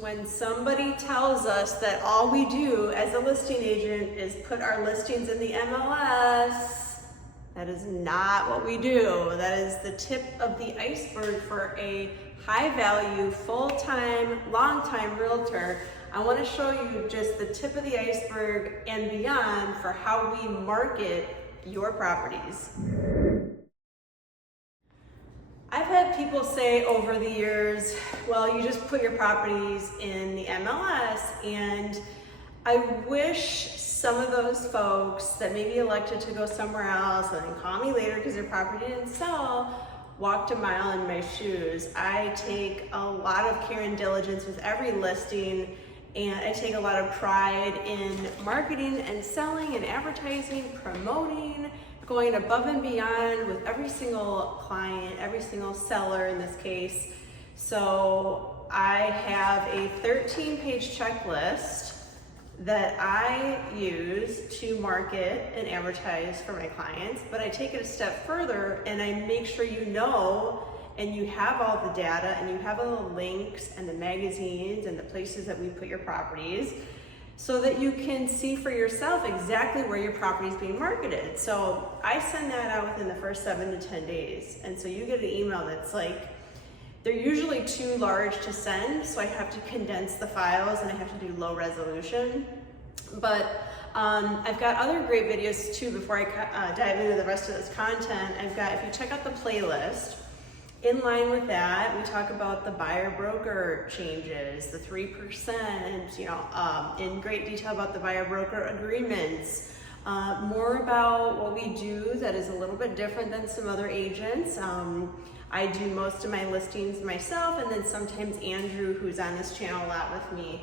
When somebody tells us that all we do as a listing agent is put our listings in the MLS, that is not what we do. That is the tip of the iceberg for a high value, full-time, long-time realtor. I want to show you just the tip of the iceberg and beyond for how we market your properties. I've had people say over the years, well, you just put your properties in the MLS, and I wish some of those folks that maybe elected to go somewhere else and then call me later because their property didn't sell walked a mile in my shoes. I take a lot of care and diligence with every listing, and I take a lot of pride in marketing and selling and advertising, promoting, going above and beyond with every single client, every single seller in this case. So I have a 13-page checklist that I use to market and advertise for my clients, but I take it a step further and I make sure you know and you have all the data and you have all the links and the magazines and the places that we put your properties, so that you can see for yourself exactly where your property is being marketed. So I send that out within the first 7 to 10 days. And so you get an email that's like, they're usually too large to send, so I have to condense the files and I have to do low resolution. But I've got other great videos too before I dive into the rest of this content. I've got, if you check out the playlist, in line with that, we talk about the buyer broker changes, the 3%, in great detail about the buyer broker agreements, more about what we do that is a little bit different than some other agents. I do most of my listings myself, and then sometimes Andrew, who's on this channel a lot with me,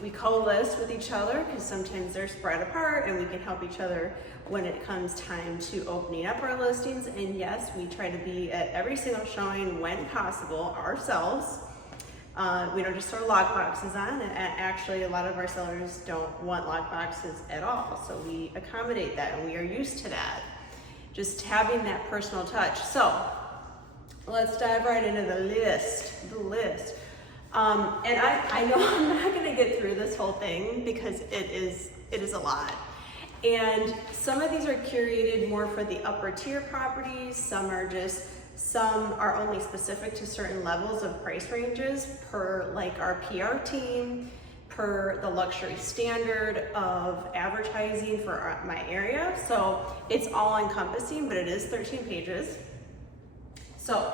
we co-list with each other because sometimes they're spread apart, and we can help each other when it comes time to opening up our listings. And yes, we try to be at every single showing when possible ourselves. We don't just throw lock boxes on. Actually, a lot of our sellers don't want lock boxes at all, so we accommodate that, and we are used to that. Just having that personal touch. So let's dive right into the list. And I know I'm not going to get through this whole thing because it is a lot. And some of these are curated more for the upper tier properties. Some are only specific to certain levels of price ranges per like our PR team, per the luxury standard of advertising for my area. So it's all encompassing, but it is 13 pages. So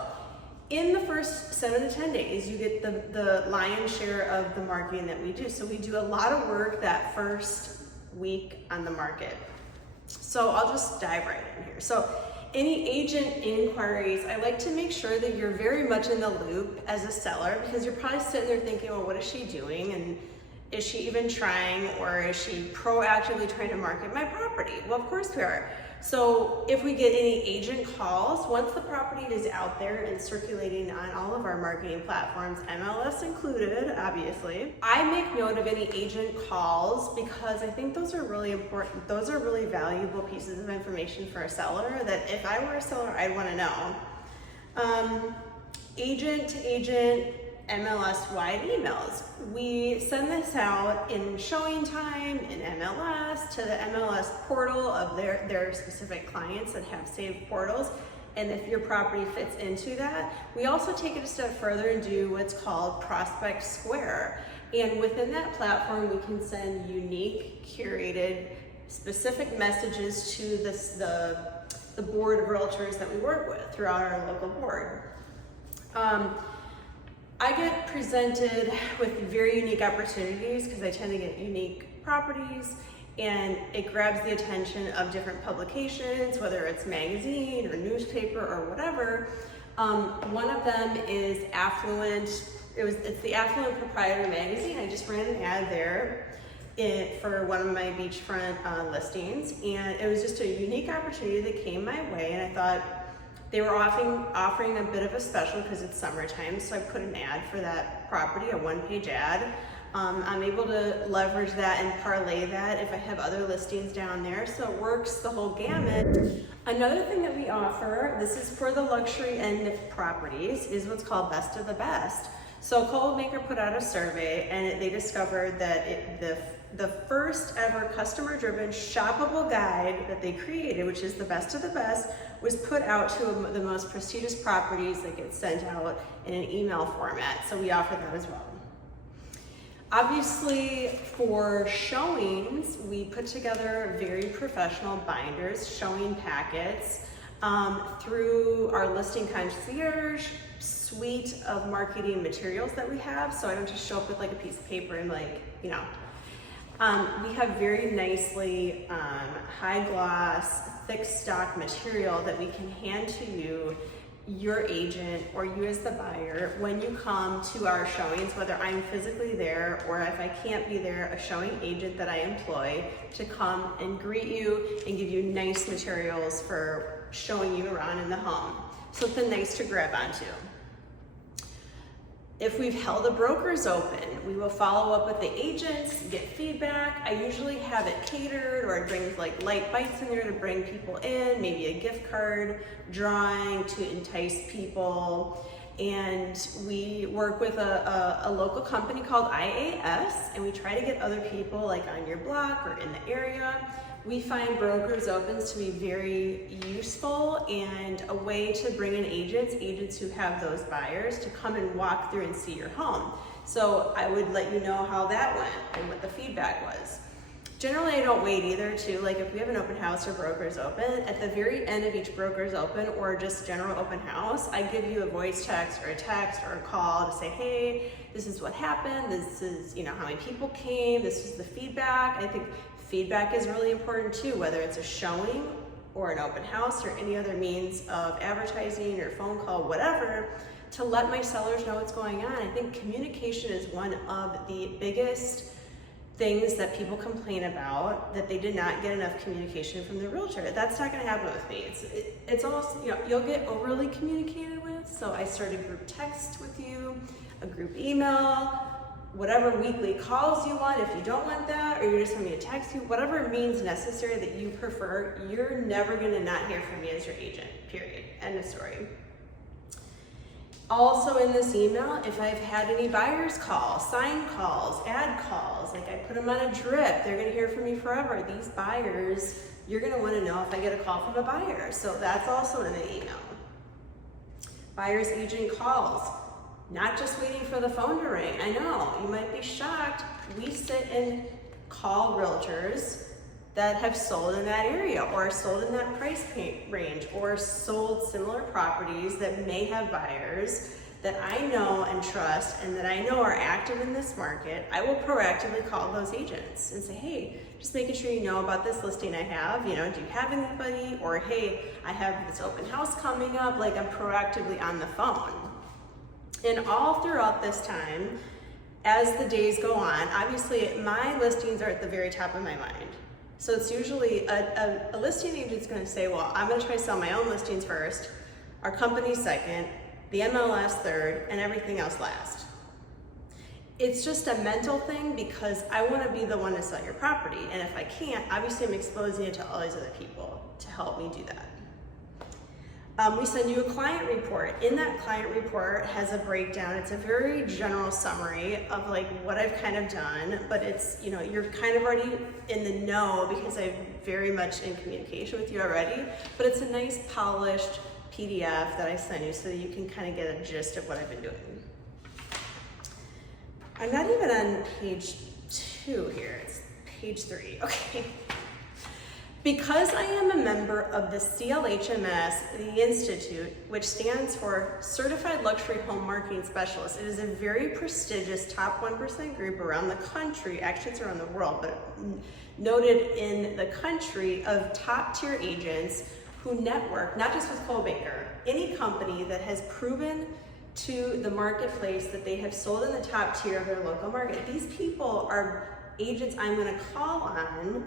in the first 7 to 10 days, you get the lion's share of the marketing that we do. So we do a lot of work that first week on the market. So I'll just dive right in here. So any agent inquiries, I like to make sure that you're very much in the loop as a seller, because you're probably sitting there thinking, well, what is she doing? And is she even trying, or is she proactively trying to market my property? Well, of course we are. So if we get any agent calls, once the property is out there and circulating on all of our marketing platforms, MLS included, obviously, I make note of any agent calls because I think those are really important. Those are really valuable pieces of information for a seller that if I were a seller, I'd want to know. Agent to agent, MLS-wide emails. We send this out in showing time, in MLS, to the MLS portal of their specific clients that have saved portals. And if your property fits into that, we also take it a step further and do what's called Prospect Square. And within that platform, we can send unique, curated, specific messages to the board of realtors that we work with throughout our local board. I get presented with very unique opportunities because I tend to get unique properties, and it grabs the attention of different publications, whether it's magazine or newspaper or whatever. One of them is Affluent. It's the Affluent Proprietor magazine. I just ran an ad there for one of my beachfront listings, and it was just a unique opportunity that came my way, and I thought, they were offering a bit of a special because it's summertime, so I put an ad for that property, a one-page ad. I'm able to leverage that and parlay that if I have other listings down there, so it works the whole gamut. Another thing that we offer, this is for the luxury end of properties, is what's called Best of the Best. So Coldmaker put out a survey, and they discovered that the first ever customer-driven shoppable guide that they created, which is the best of the best, was put out to the most prestigious properties that get sent out in an email format. So we offer that as well. Obviously, for showings, we put together very professional binders, showing packets, through our listing concierge suite of marketing materials that we have. So I don't just show up with like a piece of paper and like, you know. We have very nicely high gloss, thick stock material that we can hand to you, your agent, or you as the buyer when you come to our showings, whether I'm physically there or if I can't be there, a showing agent that I employ to come and greet you and give you nice materials for showing you around in the home. Something nice to grab onto. If we've held a broker's open, we will follow up with the agents, get feedback. I usually have it catered, or I bring like light bites in there to bring people in, maybe a gift card drawing to entice people. And we work with a local company called IAS, and we try to get other people like on your block or in the area. We find brokers opens to be very useful and a way to bring in agents who have those buyers to come and walk through and see your home. So I would let you know how that went and what the feedback was. Generally, I don't wait either too. Like if we have an open house or brokers open, at the very end of each brokers open or just general open house, I give you a voice text or a call to say, hey, this is what happened. This is, you know, how many people came. This is the feedback. I think feedback is really important too, whether it's a showing or an open house or any other means of advertising or phone call, whatever, to let my sellers know what's going on. I think communication is one of the biggest things that people complain about, that they did not get enough communication from the realtor. That's not gonna happen with me. It's almost, you know, you'll get overly communicated with, so I start a group text with you, a group email, whatever weekly calls you want. If you don't want that, or you just want me to text you, whatever means necessary that you prefer, you're never gonna not hear from me as your agent, period, end of story. Also in this email, if I've had any buyers call, sign calls, ad calls, like I put them on a drip, they're gonna hear from me forever. These buyers, you're gonna wanna know if I get a call from a buyer. So that's also in the email. Buyer's agent calls. Not just waiting for the phone to ring. I know, you might be shocked. We sit and call realtors that have sold in that area or sold in that price range or sold similar properties that may have buyers that I know and trust and that I know are active in this market. I will proactively call those agents and say, hey, just making sure you know about this listing I have, you know, do you have anybody? Or hey, I have this open house coming up, like I'm proactively on the phone. And all throughout this time, as the days go on, obviously my listings are at the very top of my mind. So it's usually a listing agent's gonna say, well, I'm gonna try to sell my own listings first, our company second, the MLS third, and everything else last. It's just a mental thing because I wanna be the one to sell your property. And if I can't, obviously I'm exposing it to all these other people to help me do that. We send you a client report. In that client report has a breakdown. It's a very general summary of like what I've kind of done, but it's, you know, you're kind of already in the know because I'm very much in communication with you already, but it's a nice polished PDF that I send you so that you can kind of get a gist of what I've been doing. I'm not even on page 2 here, it's page 3, okay. Because I am a member of the CLHMS, the Institute, which stands for Certified Luxury Home Marketing Specialist, it is a very prestigious top 1% group around the country, actually it's around the world, but noted in the country of top tier agents who network, not just with Coldmaker, any company that has proven to the marketplace that they have sold in the top tier of their local market. These people are agents I'm gonna call on.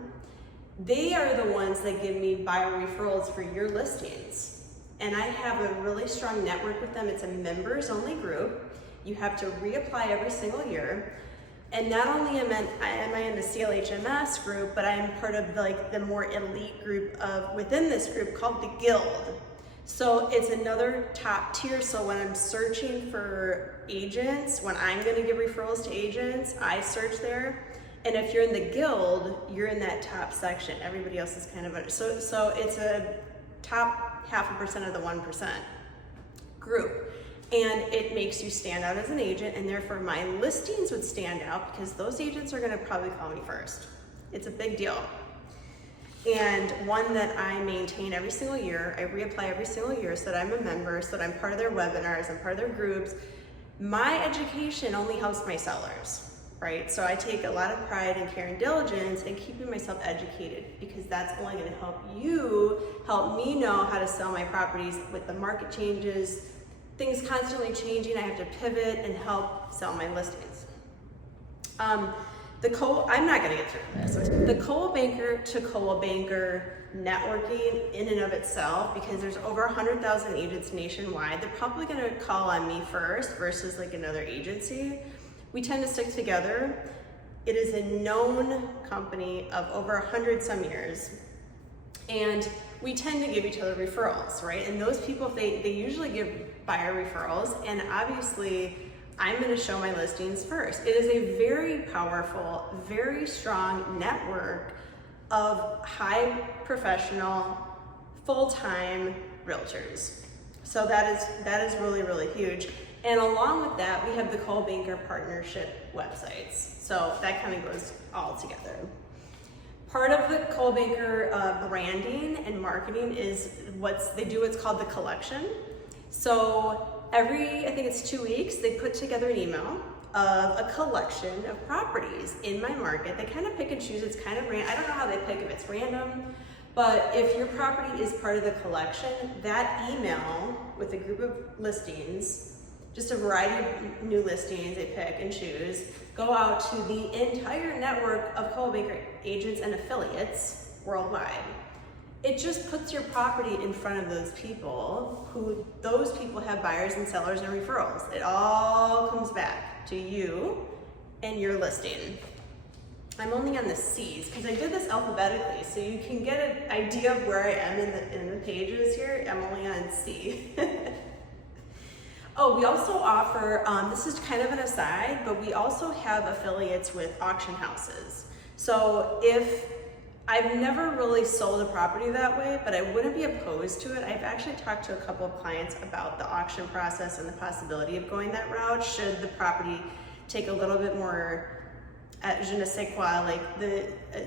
They are the ones that give me buyer referrals for your listings. And I have a really strong network with them. It's a members only group. You have to reapply every single year. And not only am I in the CLHMS group, but I am part of like the more elite group of within this group called the Guild. So it's another top tier. So when I'm searching for agents, when I'm gonna give referrals to agents, I search there. And if you're in the guild, you're in that top section. Everybody else is kind of, so it's a top 0.5% of the 1% group. And it makes you stand out as an agent, and therefore my listings would stand out because those agents are gonna probably call me first. It's a big deal. And one that I maintain every single year, I reapply every single year so that I'm a member, so that I'm part of their webinars, I'm part of their groups. My education only helps my sellers, right? So I take a lot of pride and care and diligence in keeping myself educated, because that's only gonna help me know how to sell my properties with the market changes, things constantly changing. I have to pivot and help sell my listings. I'm not gonna get through this. The co-banker to co-banker networking in and of itself, because there's over 100,000 agents nationwide, they're probably gonna call on me first versus like another agency. We tend to stick together. It is a known company of over 100 some years. And we tend to give each other referrals, right? And those people, they usually give buyer referrals, and obviously I'm gonna show my listings first. It is a very powerful, very strong network of high professional, full-time realtors. So that is really, really huge. And along with that, we have the co-banker partnership websites. So that kind of goes all together. Part of the co-banker branding and marketing is they do what's called the collection. So I think it's 2 weeks, they put together an email of a collection of properties in my market. They kind of pick and choose. It's kind of random. I don't know how they pick, if it's random, but if your property is part of the collection, that email with a group of listings, just a variety of new listings they pick and choose, go out to the entire network of co-banker agents and affiliates worldwide. It just puts your property in front of those people those people have buyers and sellers and referrals. It all comes back to you and your listing. I'm only on the C's because I did this alphabetically, so you can get an idea of where I am in the pages here. I'm only on C. Oh, we also offer, this is kind of an aside, but we also have affiliates with auction houses. So I've never really sold a property that way, but I wouldn't be opposed to it. I've actually talked to a couple of clients about the auction process and the possibility of going that route should the property take a little bit more je ne sais quoi, like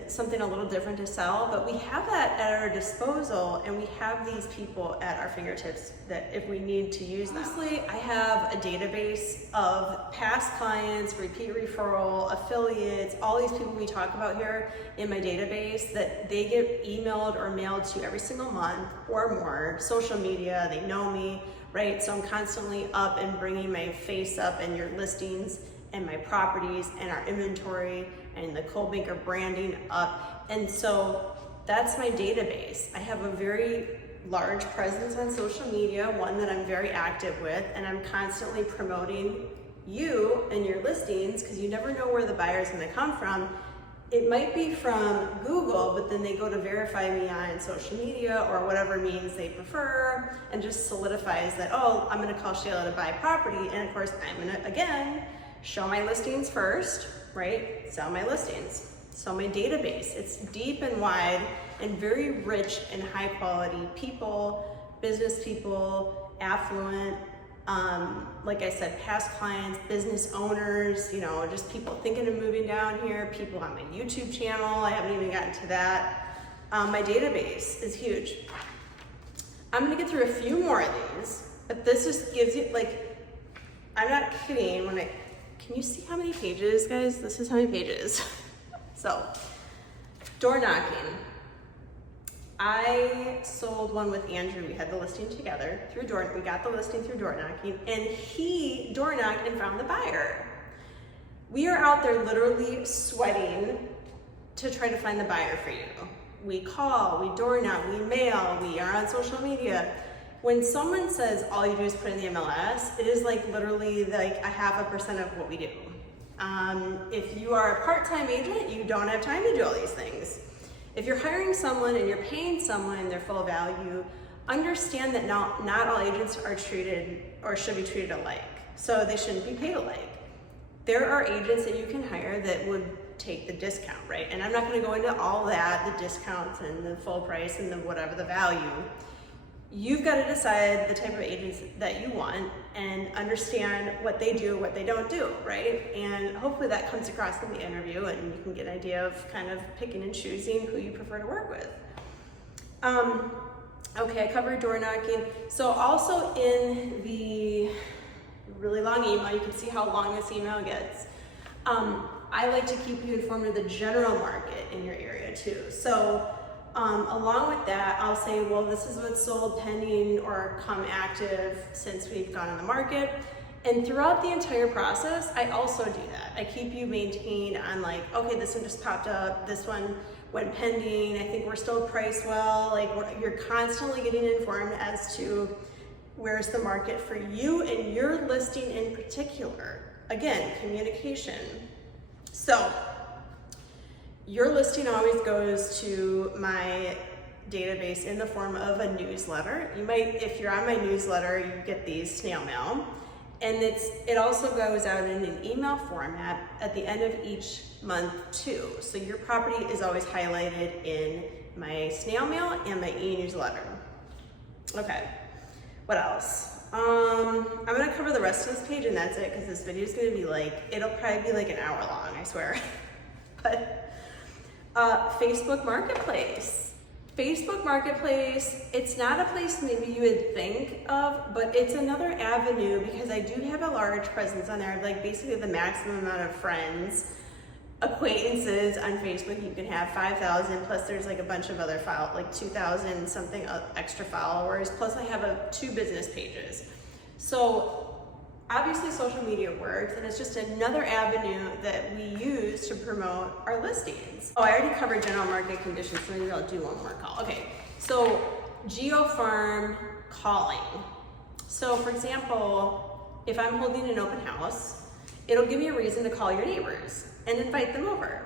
something a little different to sell. But we have that at our disposal, and we have these people at our fingertips that if we need to use them. Honestly, I have a database of past clients, repeat referral, affiliates, all these people we talk about here in my database that they get emailed or mailed to every single month or more. Social media, they know me, right? So I'm constantly up and bringing my face up in your listings and my properties and our inventory and the co-banker branding up. And so that's my database. I have a very large presence on social media, one that I'm very active with, and I'm constantly promoting you and your listings because you never know where the buyer's gonna come from. It might be from Google, but then they go to verify me on social media or whatever means they prefer, and just solidifies that, oh, I'm gonna call Shayla to buy property. And of course, I'm gonna, again, show my listings first, right? Sell my listings. So my database, it's deep and wide and very rich and high quality people, business people, affluent, like I said, past clients, business owners, just people thinking of moving down here, people on my YouTube channel. I haven't even gotten to that. My database is huge. I'm gonna get through a few more of these, but this just gives you, I'm not kidding can you see how many pages, guys? This is how many pages. So, door knocking. I sold one with Andrew. We had the listing together we got the listing through door knocking, and he door knocked and found the buyer. We are out there literally sweating to try to find the buyer for you. We call, we door knock, we mail, we are on social media. When someone says all you do is put in the MLS, it is literally 0.5% of what we do. If you are a part-time agent, you don't have time to do all these things. If you're hiring someone and you're paying someone their full value understand that not all agents are treated or should be treated alike. So they shouldn't be paid alike. There are agents that you can hire that would take the discount, right? And I'm not gonna go into all that, the discounts and the full price and the whatever the value. You've got to decide the type of agents that you want and understand what they do, what they don't do, right? And hopefully that comes across in the interview and you can get an idea of kind of picking and choosing who you prefer to work with. Okay, I covered door knocking. So also in the really long email, you can see how long this email gets. I like to keep you informed of the general market in your area too. So along with that, I'll say, well, this is what's sold, pending, or come active since we've gone on the market. And throughout the entire process, I also do that. I keep you maintained on like, okay, this one just popped up, this one went pending, I think we're still priced well. Like you're constantly getting informed as to where's the market for you and your listing in particular. Again, communication. So your listing always goes to my database in the form of a newsletter. You might, if you're on my newsletter, you get these snail mail. And it also goes out in an email format at the end of each month too. So your property is always highlighted in my snail mail and my e-newsletter. Okay, what else? I'm gonna cover the rest of this page and that's it, because this video is gonna be like, it'll probably be like an hour long, I swear. But Facebook Marketplace. Facebook Marketplace, it's not a place maybe you would think of, but it's another avenue because I do have a large presence on there. I have like basically the maximum amount of friends, acquaintances on Facebook. You can have 5,000, plus there's like a bunch of other like 2,000 something extra followers, plus I have 2 business pages. So obviously social media works, and it's just another avenue that we use to promote our listings. Oh, I already covered general market conditions, so maybe I'll do one more call. Okay, so GeoFarm calling. So for example, if I'm holding an open house, it'll give me a reason to call your neighbors and invite them over.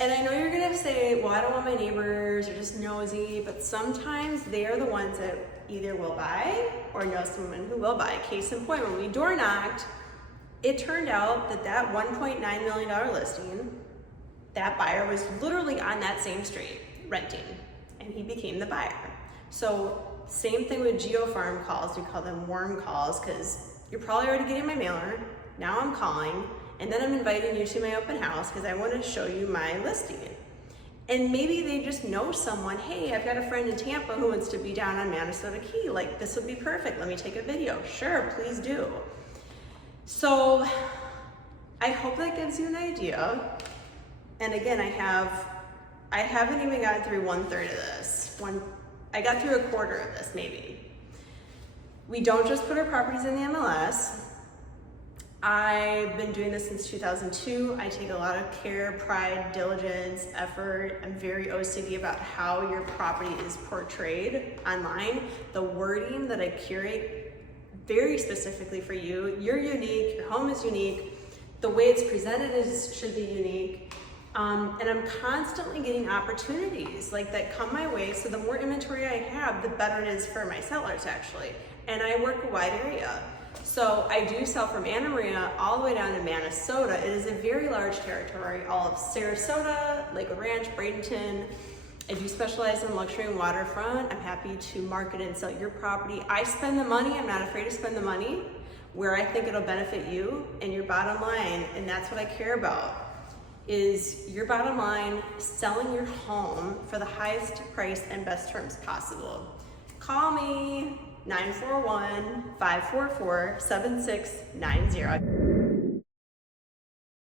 And I know you're gonna say, well, I don't want my neighbors, they're just nosy, but sometimes they are the ones that either will buy or know someone who will buy. Case in point, when we door knocked, it turned out that $1.9 million listing, that buyer was literally on that same street renting, and he became the buyer. So same thing with GeoFarm calls, we call them warm calls, because you're probably already getting my mailer, now I'm calling, and then I'm inviting you to my open house because I want to show you my listing. And maybe they just know someone, hey, I've got a friend in Tampa who wants to be down on Minnesota Key, like this would be perfect, let me take a video. Sure, please do. So I hope that gives you an idea. And again, I haven't even gotten through 1/3 of this. I got through 1/4 of this maybe. We don't just put our properties in the MLS. I've been doing this since 2002. I take a lot of care, pride, diligence, effort. I'm very OCD about how your property is portrayed online. The wording that I curate very specifically for you. You're unique, your home is unique. The way it's presented should be unique. And I'm constantly getting opportunities like that come my way. So the more inventory I have, the better it is for my sellers actually. And I work a wide area. So I do sell from Anna Maria all the way down to Minnesota. It is a very large territory, all of Sarasota, Lakewood Ranch, Bradenton. I do specialize in luxury and waterfront. I'm happy to market and sell your property. I spend the money, I'm not afraid to spend the money where I think it'll benefit you and your bottom line, and that's what I care about, is your bottom line, selling your home for the highest price and best terms possible. Call me, 941-544-7690.